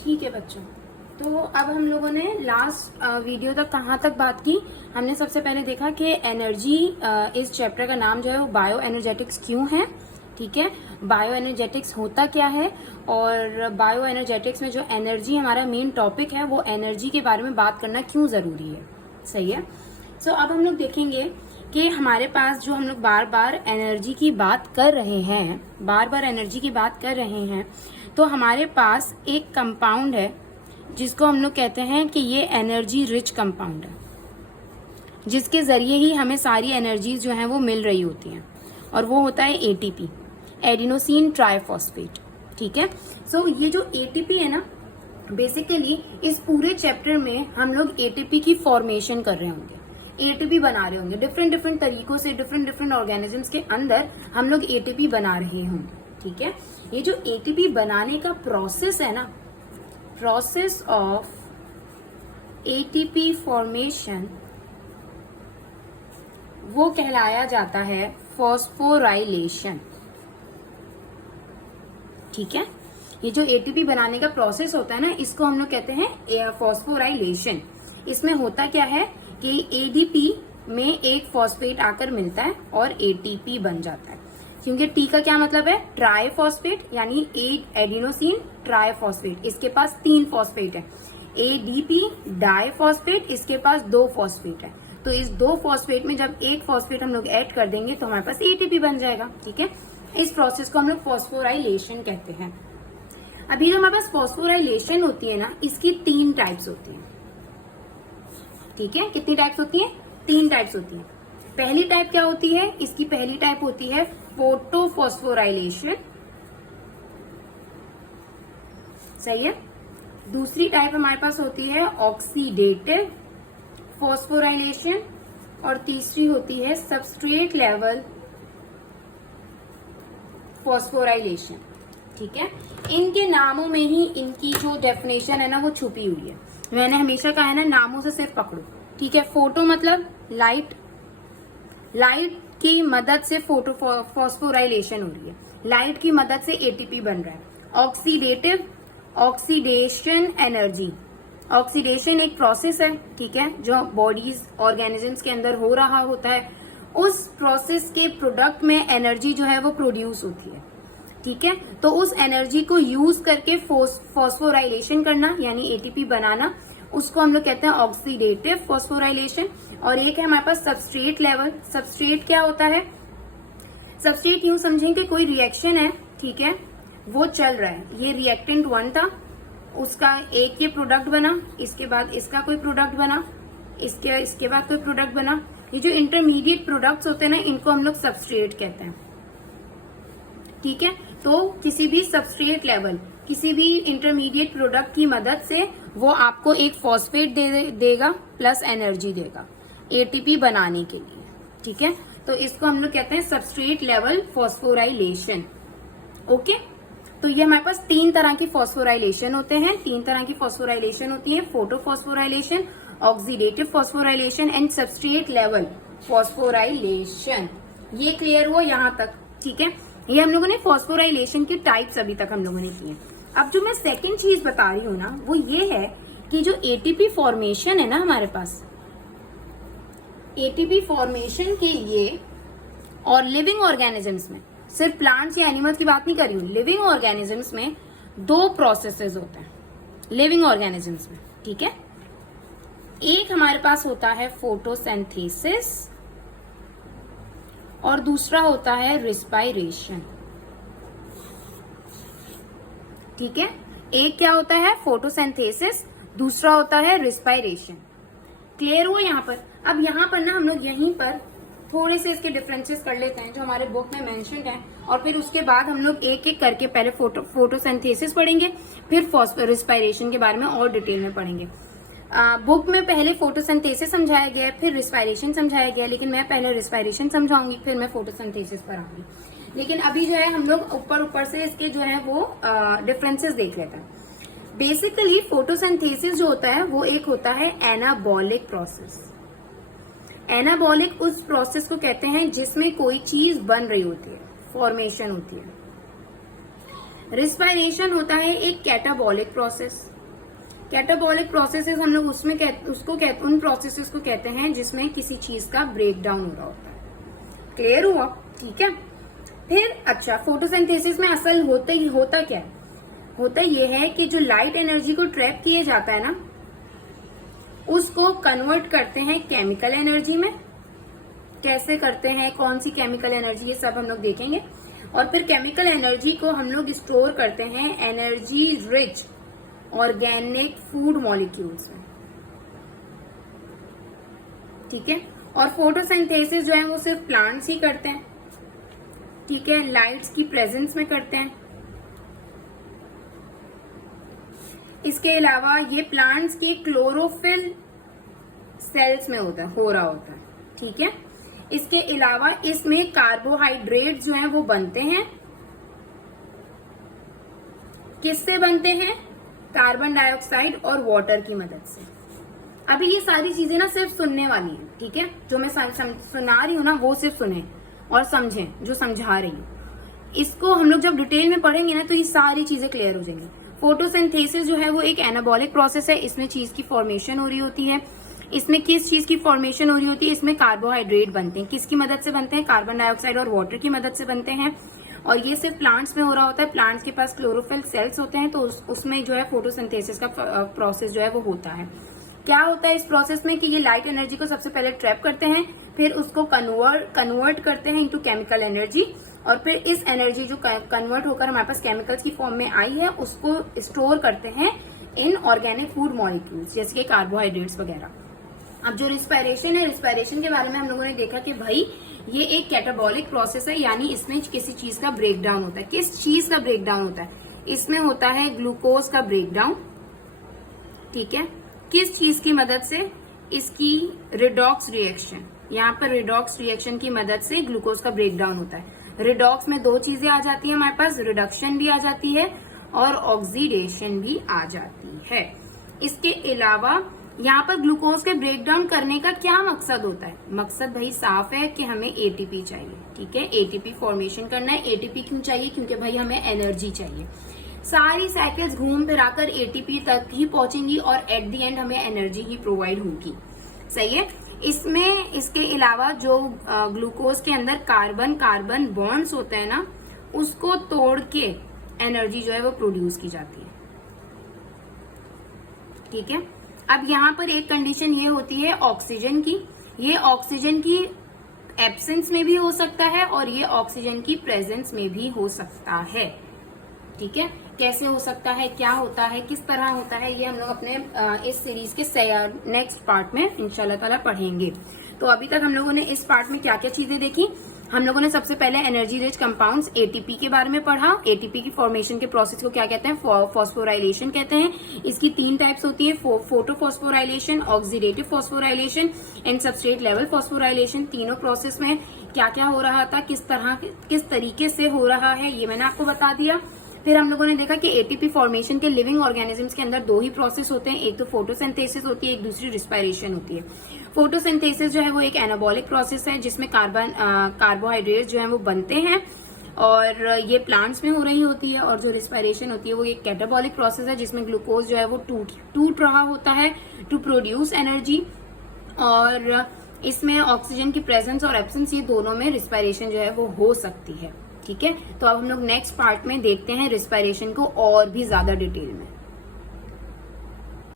ठीक है बच्चों, तो अब हम लोगों ने लास्ट वीडियो तक कहाँ तक बात की। हमने सबसे पहले देखा कि एनर्जी, इस चैप्टर का नाम जो है वो बायो एनर्जेटिक्स क्यों है। ठीक है, बायो एनर्जेटिक्स होता क्या है और बायो एनर्जेटिक्स में जो एनर्जी हमारा मेन टॉपिक है वो एनर्जी के बारे में बात करना क्यों जरूरी है। सही है। सो अब हम लोग देखेंगे कि हमारे पास जो हम लोग बार बार एनर्जी की बात कर रहे हैं, तो हमारे पास एक कंपाउंड है जिसको हम लोग कहते हैं कि ये एनर्जी रिच कंपाउंड है, जिसके जरिए ही हमें सारी एनर्जीज जो हैं वो मिल रही होती हैं, और वो होता है एटीपी, एडिनोसिन ट्राइफॉस्फेट। ठीक है, सो ये जो एटीपी है ना, बेसिकली इस पूरे चैप्टर में हम लोग एटीपी की फॉर्मेशन कर रहे होंगे, एटीपी बना रहे होंगे डिफरेंट डिफरेंट तरीकों से, डिफरेंट डिफरेंट ऑर्गेनिजम्स के अंदर हम लोग एटीपी बना रहे होंगे। ठीक है, ये जो एटीपी बनाने का प्रोसेस है ना, प्रोसेस ऑफ एटीपी फॉर्मेशन, वो कहलाया जाता है फॉस्फोराइलेशन। ठीक है, ये जो एटीपी बनाने का प्रोसेस होता है ना, इसको हम लोग कहते हैं फॉस्फोराइलेशन। इसमें होता क्या है कि एडीपी में एक फॉस्फेट आकर मिलता है और एटीपी बन जाता है, क्योंकि टी का क्या मतलब है, ट्राइफॉस्फेट, यानी एडिनोसिन ट्राइफॉस्फेट। इसके पास 3 फॉस्फेट है। एडीपी डाइफॉस्फेट, इसके पास 2 फॉस्फेट है। तो इस 2 फॉस्फेट में जब एक फॉस्फेट हम लोग ऐड कर देंगे तो हमारे पास एटीपी बन जाएगा। ठीक है, इस प्रोसेस को हम लोग फॉस्फोराइलेशन कहते हैं। अभी जो हमारे पास फॉस्फोराइलेशन होती है ना, इसकी 3 टाइप्स होती हैं। ठीक है, कितनी टाइप्स होती हैं? 3 टाइप्स होती हैं। पहली टाइप क्या होती है? इसकी पहली टाइप होती है फोटोफॉस्फोराइलेशन। सही है। दूसरी टाइप हमारे पास होती है ऑक्सीडेटिव फॉस्फोराइलेशन, और तीसरी होती है सबस्ट्रेट लेवल फॉस्फोराइलेशन। ठीक है, इनके नामों में ही इनकी जो डेफिनेशन है ना वो छुपी हुई है। मैंने हमेशा कहा है ना, नामों से सिर्फ पकड़ो। ठीक है, फोटो मतलब लाइट, लाइट की मदद से फोटो फॉस्फोराइलेशन हो रही है, लाइट की मदद से एटीपी बन रहा है। ऑक्सीडेटिव, ऑक्सीडेशन एनर्जी, ऑक्सीडेशन एक प्रोसेस है। ठीक है, जो बॉडीज ऑर्गेनिजम्स के अंदर हो रहा होता है, उस प्रोसेस के प्रोडक्ट में एनर्जी जो है वो प्रोड्यूस होती है। ठीक है, तो उस एनर्जी को यूज करके फॉस्फोराइलेशन करना यानी एटीपी बनाना, उसको हम लोग कहते हैं ऑक्सीडेटिव फॉस्फोराइलेशन। और एक है हमारे पास सबस्ट्रेट लेवल। सबस्ट्रेट क्या होता है? सबस्ट्रेट यूं समझें कि कोई रिएक्शन है, ठीक है, वो चल रहा है, ये रिएक्टेंट 1 था, उसका एक ये प्रोडक्ट बना, इसके बाद इसका कोई प्रोडक्ट बना, इसके बाद कोई प्रोडक्ट बना। ये जो इंटरमीडिएट प्रोडक्ट्स होते हैं ना, इनको हम लोग सबस्ट्रेट कहते हैं। ठीक है, तो किसी भी सबस्ट्रेट लेवल, किसी भी इंटरमीडिएट प्रोडक्ट की मदद से वो आपको एक फॉस्फेट देगा प्लस एनर्जी देगा एटीपी बनाने के लिए। ठीक है, तो इसको हम लोग कहते हैं सबस्ट्रेट लेवल फॉस्फोराइलेशन। ओके, तो ये हमारे पास 3 तरह की फॉस्फोराइलेशन होते हैं। 3 तरह की फॉस्फोराइलेशन होती है, photophosphorylation, oxidative phosphorylation and substrate level phosphorylation. ये क्लियर हुआ यहाँ तक? ठीक है, ये हम लोगों ने फॉस्फोराइलेशन की टाइप्स अभी तक हम लोगों ने की है। अब जो मैं सेकंड चीज बता रही हूँ ना, वो ये है कि जो एटीपी फॉर्मेशन है ना हमारे पास, एटीपी फॉर्मेशन के लिए, और लिविंग ऑर्गेनिजम्स में, सिर्फ प्लांट्स या एनिमल्स की बात नहीं कर रही हूँ, लिविंग ऑर्गेनिजम्स में 2 प्रोसेसेस होते हैं लिविंग ऑर्गेनिजम्स में। ठीक है, एक हमारे पास होता है फोटोसिंथेसिस और दूसरा होता है रिस्पायरेशन। ठीक है, एक क्या होता है? फोटोसिंथेसिस, दूसरा होता है रिस्पायरेशन। क्लियर हुआ यहाँ पर? अब यहाँ पर ना हम लोग यहीं पर थोड़े से इसके डिफरेंसेस कर लेते हैं जो हमारे बुक में मेंशन्ड है, और फिर उसके बाद हम लोग एक एक करके पहले फोटोसिंथेसिस पढ़ेंगे, फिर रिस्पायरेशन के बारे में और डिटेल में पढ़ेंगे। बुक में पहले फोटोसिंथेसिस समझाया गया है, फिर रिस्पायरेशन समझाया गया है, लेकिन मैं पहले रिस्पायरेशन समझाऊंगी, फिर मैं फोटोसिंथेसिस पर आऊंगी। लेकिन अभी जो है हम लोग ऊपर से इसके जो है वो डिफरेंसेस देख लेते हैं। बेसिकली फोटोसिंथेसिस जो होता है वो एक होता है एनाबॉलिक प्रोसेस। एनाबॉलिक उस प्रोसेस को कहते हैं जिसमें कोई चीज बन रही होती है, फॉर्मेशन होती है। रिस्पायरेशन होता है एक कैटाबॉलिक प्रोसेस। कैटाबॉलिक प्रोसेसेस हम लोग उन प्रोसेसेस को कहते हैं जिसमें किसी चीज का ब्रेक डाउन हो रहा होता है। क्लियर हुआ? ठीक है। फिर अच्छा, फोटोसिंथेसिस में असल होता क्या है? होता यह है कि जो लाइट एनर्जी को ट्रैप किए जाता है ना, उसको कन्वर्ट करते हैं केमिकल एनर्जी में। कैसे करते हैं, कौन सी केमिकल एनर्जी, ये सब हम लोग देखेंगे। और फिर केमिकल एनर्जी को हम लोग स्टोर करते हैं energy rich organic food molecules में। ठीक है। और फोटोसिंथेसिस जो है वो सिर्फ प्लांट्स ही करते हैं। ठीक है, लाइट्स की प्रेजेंस में करते हैं। इसके अलावा ये प्लांट्स के क्लोरोफिल सेल्स में हो रहा होता है। ठीक है। इसके अलावा इसमें कार्बोहाइड्रेट जो है वो बनते हैं। किससे बनते हैं? कार्बन डाइऑक्साइड और वाटर की मदद से। अभी ये सारी चीजें ना सिर्फ सुनने वाली हैं। ठीक है, जो मैं सुना रही हूँ ना वो सिर्फ सुने और समझें जो समझा रही हूँ। इसको हम लोग जब डिटेल में पढ़ेंगे ना तो ये सारी चीजें क्लियर हो जाएंगी। फोटोसिंथेसिस जो है वो एक एनाबॉलिक प्रोसेस है। इसमें चीज की फॉर्मेशन हो रही होती है। इसमें किस चीज की फॉर्मेशन हो रही होती है? इसमें कार्बोहाइड्रेट बनते हैं। किसकी मदद से बनते हैं? कार्बन डाइऑक्साइड और वाटर की मदद से बनते हैं। और ये सिर्फ प्लांट्स में हो रहा होता है। प्लांट्स के पास क्लोरोफिल सेल्स होते हैं, तो उसमें जो है फोटोसिंथेसिस का प्रोसेस जो है वो होता है। क्या होता है इस प्रोसेस में कि ये लाइट एनर्जी को सबसे पहले ट्रैप करते हैं, फिर उसको कन्वर्ट करते हैं इनटू केमिकल एनर्जी, और फिर इस एनर्जी जो कन्वर्ट होकर हमारे पास केमिकल्स की फॉर्म में आई है उसको स्टोर करते हैं इन ऑर्गेनिक फूड मॉलिक्यूल्स जैसे कि कार्बोहाइड्रेट्स वगैरह। अब जो रिस्पायरेशन है, रिस्पायरेशन के बारे में हम लोगों ने देखा कि भाई ये एक कैटाबॉलिक प्रोसेस है, यानी इसमें किसी चीज का ब्रेक डाउन होता है। किस चीज का ब्रेक डाउन होता है? इसमें होता है ग्लूकोज का ब्रेक डाउन। ठीक है। किस चीज की मदद से? इसकी रिडॉक्स रिएक्शन। यहाँ पर रिडॉक्स रिएक्शन की मदद से ग्लूकोज का ब्रेक डाउन होता है। रिडॉक्स में दो चीजें आ जाती है हमारे पास, रिडक्शन भी आ जाती है और ऑक्सीडेशन भी आ जाती है। इसके अलावा यहाँ पर ग्लूकोज के ब्रेक डाउन करने का क्या मकसद होता है? मकसद भाई साफ है कि हमें एटीपी चाहिए। ठीक है, एटीपी फॉर्मेशन करना है। एटीपी क्यों चाहिए? क्योंकि भाई हमें एनर्जी चाहिए। सारी साइकिल्स घूम फिराकर एटीपी तक ही पहुंचेंगी और एट द एंड हमें एनर्जी ही प्रोवाइड होगी। सही है। इसमें इसके अलावा जो ग्लूकोज के अंदर कार्बन बॉन्ड्स होते हैं ना, उसको तोड़ के एनर्जी जो है वो प्रोड्यूस की जाती है। ठीक है। अब यहाँ पर एक कंडीशन ये होती है ऑक्सीजन की। ये ऑक्सीजन की एब्सेंस में भी हो सकता है और ये ऑक्सीजन की प्रेजेंस में भी हो सकता है। ठीक है। कैसे हो सकता है, क्या होता है, किस तरह होता है, ये हम लोग अपने इस सीरीज के नेक्स्ट पार्ट में इंशाल्लाह ताला पढ़ेंगे। तो अभी तक हम लोगों ने इस पार्ट में क्या क्या चीजें देखी? हम लोगों ने सबसे पहले एनर्जी रिच कंपाउंड्स एटीपी के बारे में पढ़ा। एटीपी की फॉर्मेशन के प्रोसेस को क्या कहते हैं? फॉस्फोराइलेशन कहते हैं। इसकी 3 टाइप्स होती है, photophosphorylation, oxidative phosphorylation and substrate level phosphorylation. तीनों प्रोसेस में क्या क्या हो रहा था, किस तरीके से हो रहा है, ये मैंने आपको बता दिया। फिर हम लोगों ने देखा कि एटीपी फॉर्मेशन के लिविंग ऑर्गेनिजम्स के अंदर 2 ही प्रोसेस होते हैं, एक तो फोटोसिंथेसिस होती है, एक दूसरी रिस्पायरेशन होती है। फोटोसिंथेसिस जो है वो एक एनाबॉलिक प्रोसेस है जिसमें कार्बोहाइड्रेट जो है वो बनते हैं और ये प्लांट्स में हो रही होती है, और जो रिस्पायरेशन होती है वो एक कैटाबॉलिक प्रोसेस है जिसमें ग्लूकोज जो है वो टूट रहा होता है टू प्रोड्यूस एनर्जी, और इसमें ऑक्सीजन की प्रेजेंस और एब्सेंस, ये दोनों में रिस्पायरेशन जो है वो हो सकती है। ठीक है। तो अब हम लोग नेक्स्ट पार्ट में देखते हैं रिस्पायरेशन को और भी ज्यादा डिटेल में।